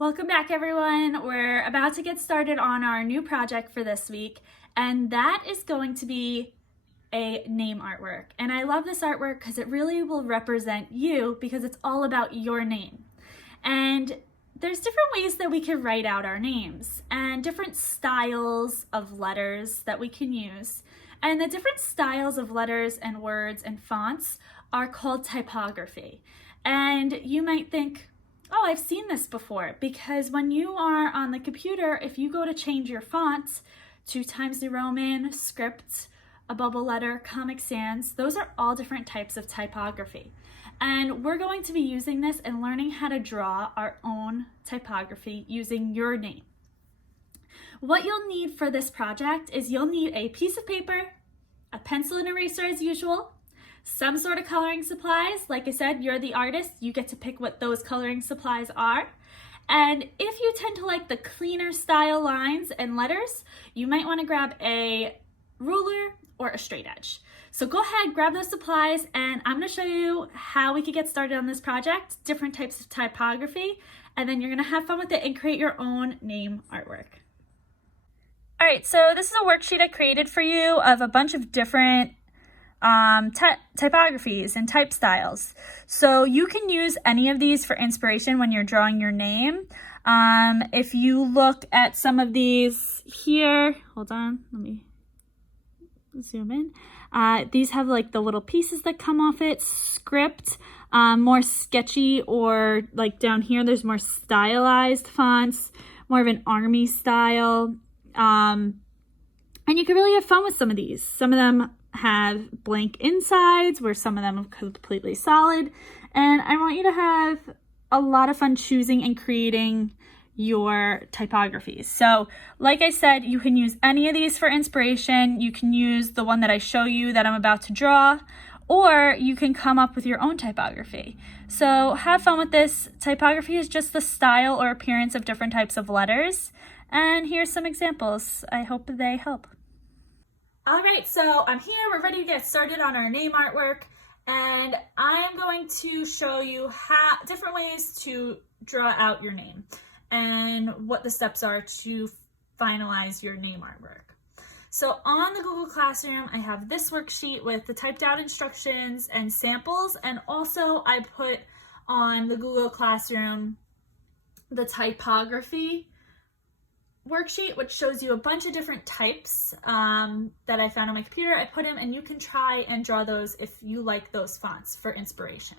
Welcome back, everyone. We're about to get started on our new project for this week, and that is going to be a name artwork. And I love this artwork because it really will represent you because it's all about your name. And there's different ways that we can write out our names and different styles of letters that we can use. And the different styles of letters and words and fonts are called typography. And you might think, oh, I've seen this before, because when you are on the computer, if you go to change your font to Times New Roman, script, a bubble letter, Comic Sans, those are all different types of typography. And we're going to be using this and learning how to draw our own typography using your name. What you'll need for this project is you'll need a piece of paper, a pencil and eraser as usual, some sort of coloring supplies. Like I said, you're the artist. You get to pick what those coloring supplies are. And if you tend to like the cleaner style lines and letters, you might want to grab a ruler or a straight edge. So go ahead, grab those supplies, and I'm going to show you how we could get started on this project, different types of typography, and then you're going to have fun with it and create your own name artwork. All right, so this is a worksheet I created for you of a bunch of different typographies and type styles. So you can use any of these for inspiration when you're drawing your name. If you look at some of these here, hold on, let me zoom in. These have like the little pieces that come off it, script, more sketchy, or like down here there's more stylized fonts, more of an army style. And you can really have fun with some of these. Some of them have blank insides where some of them are completely solid, and I want you to have a lot of fun choosing and creating your typographies. So like I said, you can use any of these for inspiration. You can use the one that I show you that I'm about to draw, or you can come up with your own typography. So have fun with this. Typography is just the style or appearance of different types of letters, and here's some examples. I hope they help. All right, so I'm here, we're ready to get started on our name artwork, and I am going to show you different ways to draw out your name and what the steps are to finalize your name artwork. So on the Google Classroom, I have this worksheet with the typed out instructions and samples, and also I put on the Google Classroom the typography worksheet, which shows you a bunch of different types that I found on my computer. I put them, and you can try and draw those if you like those fonts for inspiration.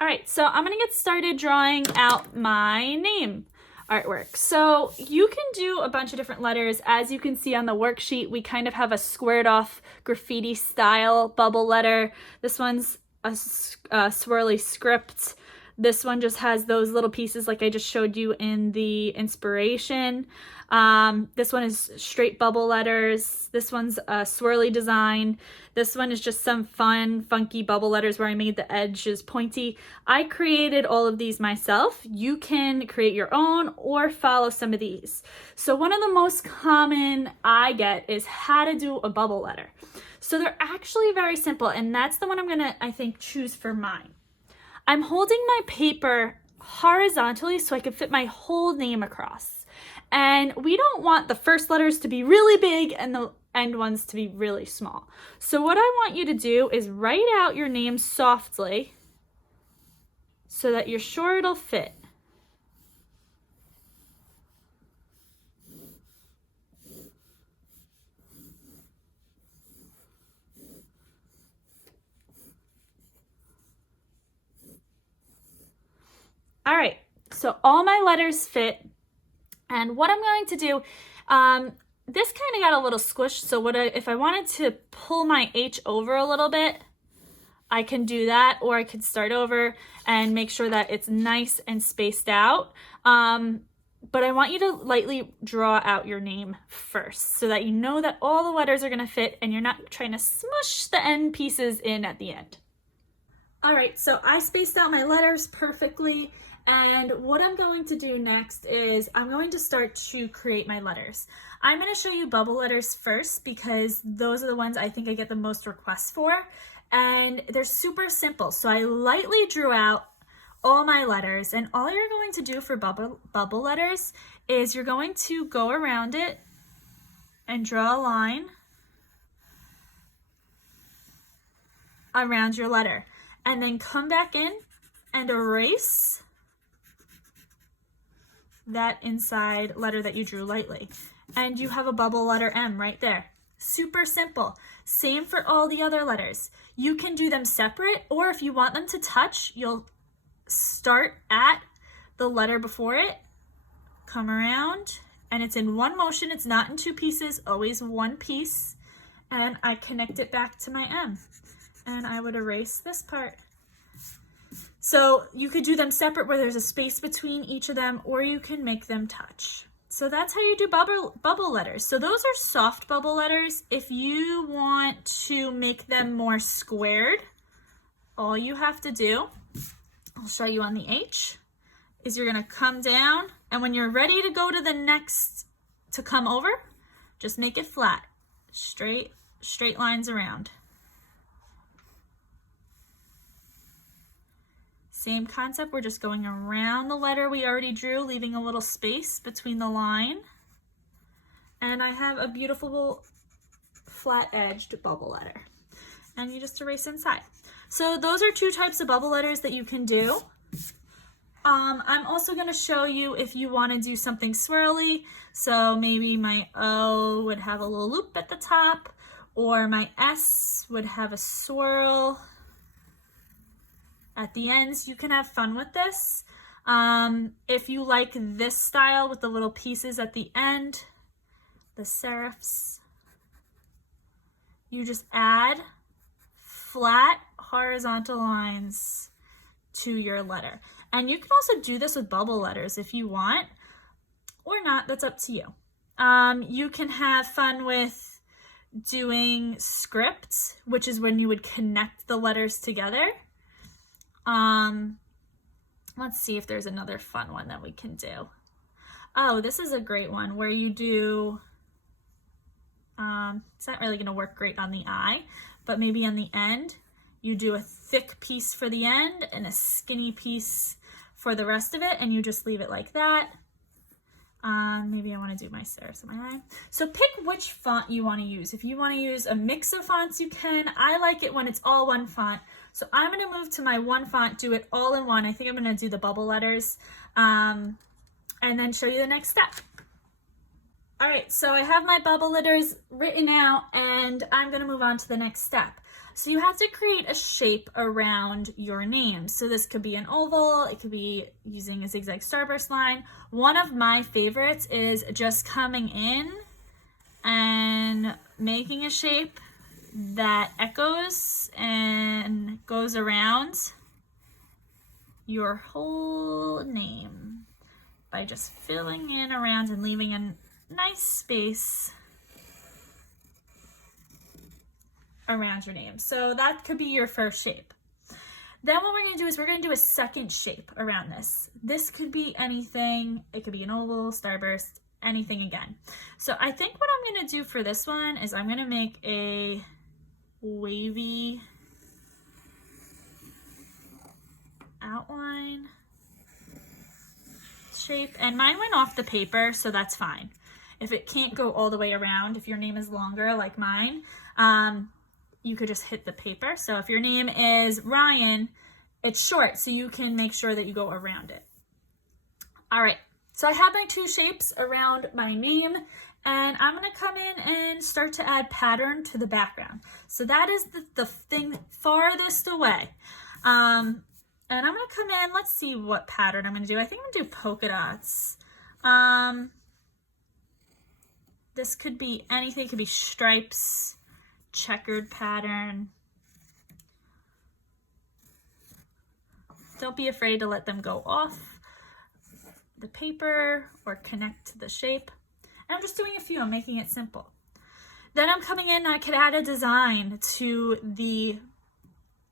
All right, so I'm gonna get started drawing out my name artwork. So you can do a bunch of different letters. As you can see on the worksheet, we kind of have a squared off graffiti style bubble letter. This one's a swirly script. This one just has those little pieces like I just showed you in the inspiration. This one is straight bubble letters. This one's a swirly design. This one is just some fun, funky bubble letters where I made the edges pointy. I created all of these myself. You can create your own or follow some of these. So one of the most common I get is how to do a bubble letter. So they're actually very simple, and that's the one I'm gonna, I think, choose for mine. I'm holding my paper horizontally so I can fit my whole name across. And we don't want the first letters to be really big and the end ones to be really small. So what I want you to do is write out your name softly so that you're sure it'll fit. All right, so all my letters fit, and what I'm going to do, this kind of got a little squished, so if I wanted to pull my H over a little bit, I can do that, or I could start over and make sure that it's nice and spaced out. But I want you to lightly draw out your name first so that you know that all the letters are gonna fit and you're not trying to smush the end pieces in at the end. All right, so I spaced out my letters perfectly. And what I'm going to do next is I'm going to start to create my letters. I'm going to show you bubble letters first because those are the ones I think I get the most requests for. And they're super simple. So I lightly drew out all my letters, and all you're going to do for bubble letters is you're going to go around it and draw a line around your letter, and then come back in and erase that inside letter that you drew lightly. And you have a bubble letter M right there. Super simple. Same for all the other letters. You can do them separate, or if you want them to touch, you'll start at the letter before it, come around, and it's in one motion. It's not in two pieces, always one piece. And I connect it back to my M. And I would erase this part. So you could do them separate where there's a space between each of them, or you can make them touch. So that's how you do bubble letters. So those are soft bubble letters. If you want to make them more squared, all you have to do, I'll show you on the H, is you're gonna come down, and when you're ready to go to the next, to come over, just make it flat, straight lines around. Same concept, we're just going around the letter we already drew, leaving a little space between the line. And I have a beautiful flat-edged bubble letter. And you just erase inside. So those are two types of bubble letters that you can do. I'm also going to show you if you want to do something swirly. So maybe my O would have a little loop at the top, or my S would have a swirl at the ends. You can have fun with this. If you like this style with the little pieces at the end, the serifs, you just add flat horizontal lines to your letter. And you can also do this with bubble letters if you want, or not, that's up to you. You can have fun with doing scripts, which is when you would connect the letters together. Let's see if there's another fun one that we can do. Oh, this is a great one where you do, it's not really gonna work great on the I, but maybe on the end, you do a thick piece for the end and a skinny piece for the rest of it, and you just leave it like that. Maybe I want to do my serifs on my line. So pick which font you want to use. If you want to use a mix of fonts, you can. I like it when it's all one font. So I'm going to move to my one font, do it all in one. I think I'm going to do the bubble letters, and then show you the next step. All right, so I have my bubble letters written out, and I'm going to move on to the next step. So you have to create a shape around your name. So this could be an oval, it could be using a zigzag starburst line. One of my favorites is just coming in and making a shape that echoes and goes around your whole name by just filling in around and leaving a nice space around your name. So that could be your first shape. Then what we're going to do is we're going to do a second shape around this. This could be anything. It could be an oval, starburst, anything again. So I think what I'm going to do for this one is I'm going to make a wavy outline shape, and mine went off the paper, so that's fine. If it can't go all the way around, if your name is longer like mine, you could just hit the paper. So if your name is Ryan, it's short, so you can make sure that you go around it. All right, so I have my two shapes around my name, and I'm gonna come in and start to add pattern to the background. So that is the thing farthest away. And I'm gonna come in, let's see what pattern I'm gonna do. I think I'm gonna do polka dots. This could be anything, it could be stripes, checkered pattern. Don't be afraid to let them go off the paper or connect to the shape. And I'm just doing a few, I'm making it simple. Then I'm coming in and I could add a design to the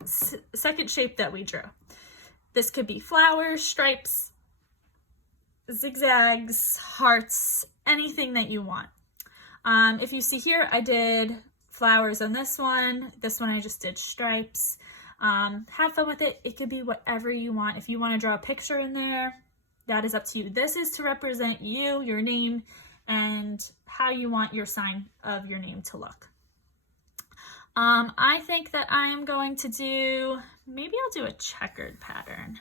second shape that we drew. This could be flowers, stripes, zigzags, hearts, anything that you want. If you see here, I did flowers on this one. This one I just did stripes. Have fun with it. It could be whatever you want. If you want to draw a picture in there, that is up to you. This is to represent you, your name, and how you want your sign of your name to look. I think that I am going to do, maybe I'll do a checkered pattern.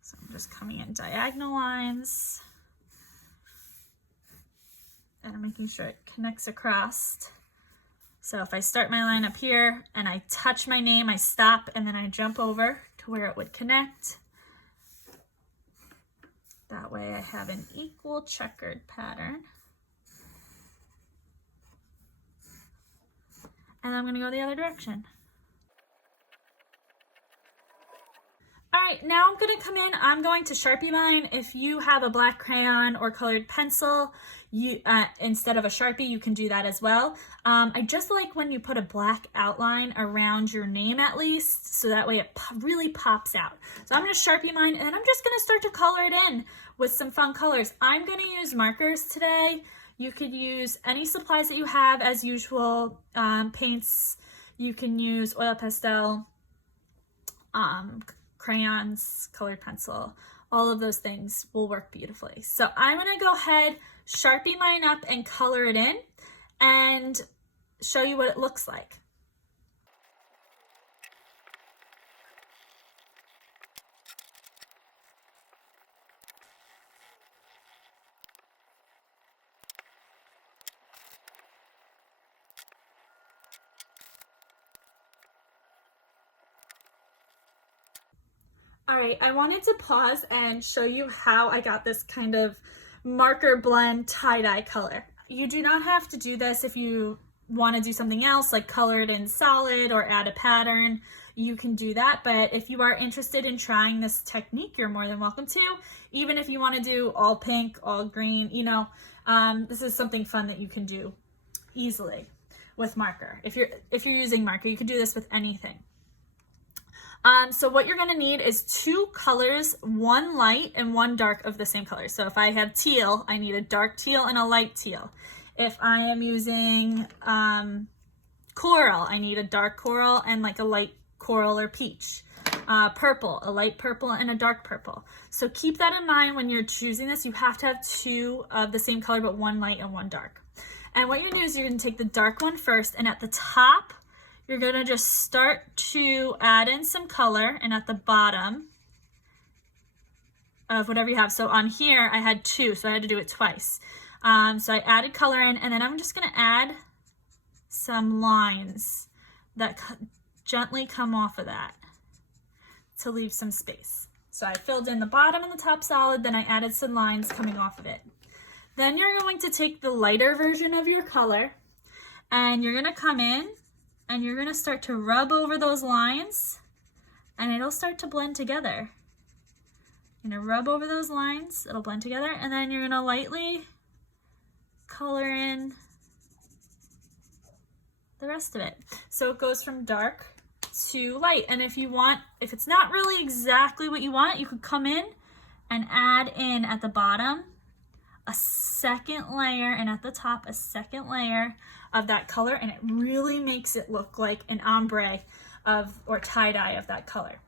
So I'm just coming in diagonal lines and I'm making sure it connects across. So if I start my line up here and I touch my name, I stop and then I jump over to where it would connect. That way I have an equal checkered pattern. And I'm going to go the other direction. All right, now I'm going to come in. I'm going to Sharpie mine. If you have a black crayon or colored pencil, instead of a Sharpie, you can do that as well. I just like when you put a black outline around your name at least, so that way it really pops out. So I'm going to Sharpie mine, and then I'm just going to start to color it in with some fun colors. I'm going to use markers today. You could use any supplies that you have as usual, paints. You can use oil pastel, crayons, colored pencil, all of those things will work beautifully. So I'm gonna go ahead, Sharpie mine up and color it in and show you what it looks like. All right, I wanted to pause and show you how I got this kind of marker blend tie-dye color. You do not have to do this if you want to do something else like color it in solid or add a pattern. You can do that, but if you are interested in trying this technique, you're more than welcome to. Even if you want to do all pink, all green, you know, this is something fun that you can do easily with marker. If you're using marker, you can do this with anything. So what you're gonna need is two colors, one light and one dark of the same color. So if I have teal, I need a dark teal and a light teal. If I am using coral, I need a dark coral and like a light coral or peach. Purple, a light purple and a dark purple. So keep that in mind when you're choosing this. You have to have two of the same color, but one light and one dark. And what you're gonna do is you're gonna take the dark one first, and at the top, you're gonna just start to add in some color, and at the bottom of whatever you have. So on here, I had two, so I had to do it twice. So I added color in, and then I'm just gonna add some lines that gently come off of that to leave some space. So I filled in the bottom and the top solid, then I added some lines coming off of it. Then you're going to take the lighter version of your color, and you're gonna come in, and you're gonna start to rub over those lines and it'll start to blend together. You're gonna rub over those lines, it'll blend together, and then you're gonna lightly color in the rest of it. So it goes from dark to light. And if it's not really exactly what you want, you could come in and add in at the bottom a second layer, and at the top a second layer of that color, and it really makes it look like an ombre or tie-dye of that color.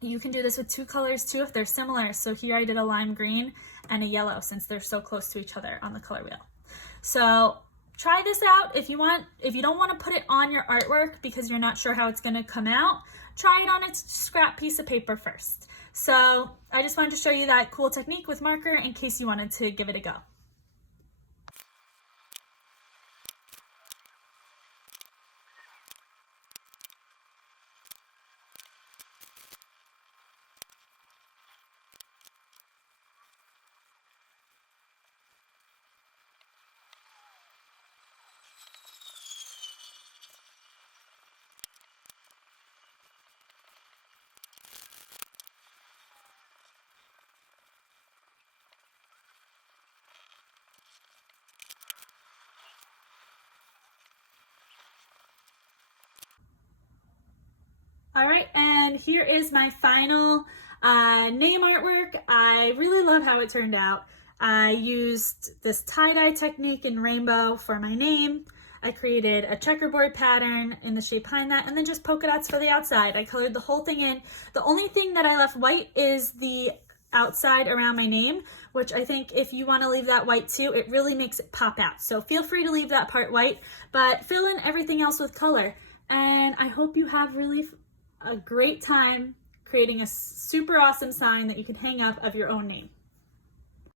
You can do this with two colors too if they're similar. So here I did a lime green and a yellow since they're so close to each other on the color wheel. So try this out. If you don't want to put it on your artwork because you're not sure how it's going to come out, try it on a scrap piece of paper first. So I just wanted to show you that cool technique with marker in case you wanted to give it a go. All right, and here is my final name artwork. I really love how it turned out. I used this tie-dye technique in rainbow for my name. I created a checkerboard pattern in the shape behind that, and then just polka dots for the outside. I colored the whole thing in. The only thing that I left white is the outside around my name, which I think if you want to leave that white too, it really makes it pop out. So feel free to leave that part white, but fill in everything else with color. And I hope you have really a great time creating a super awesome sign that you can hang up of your own name.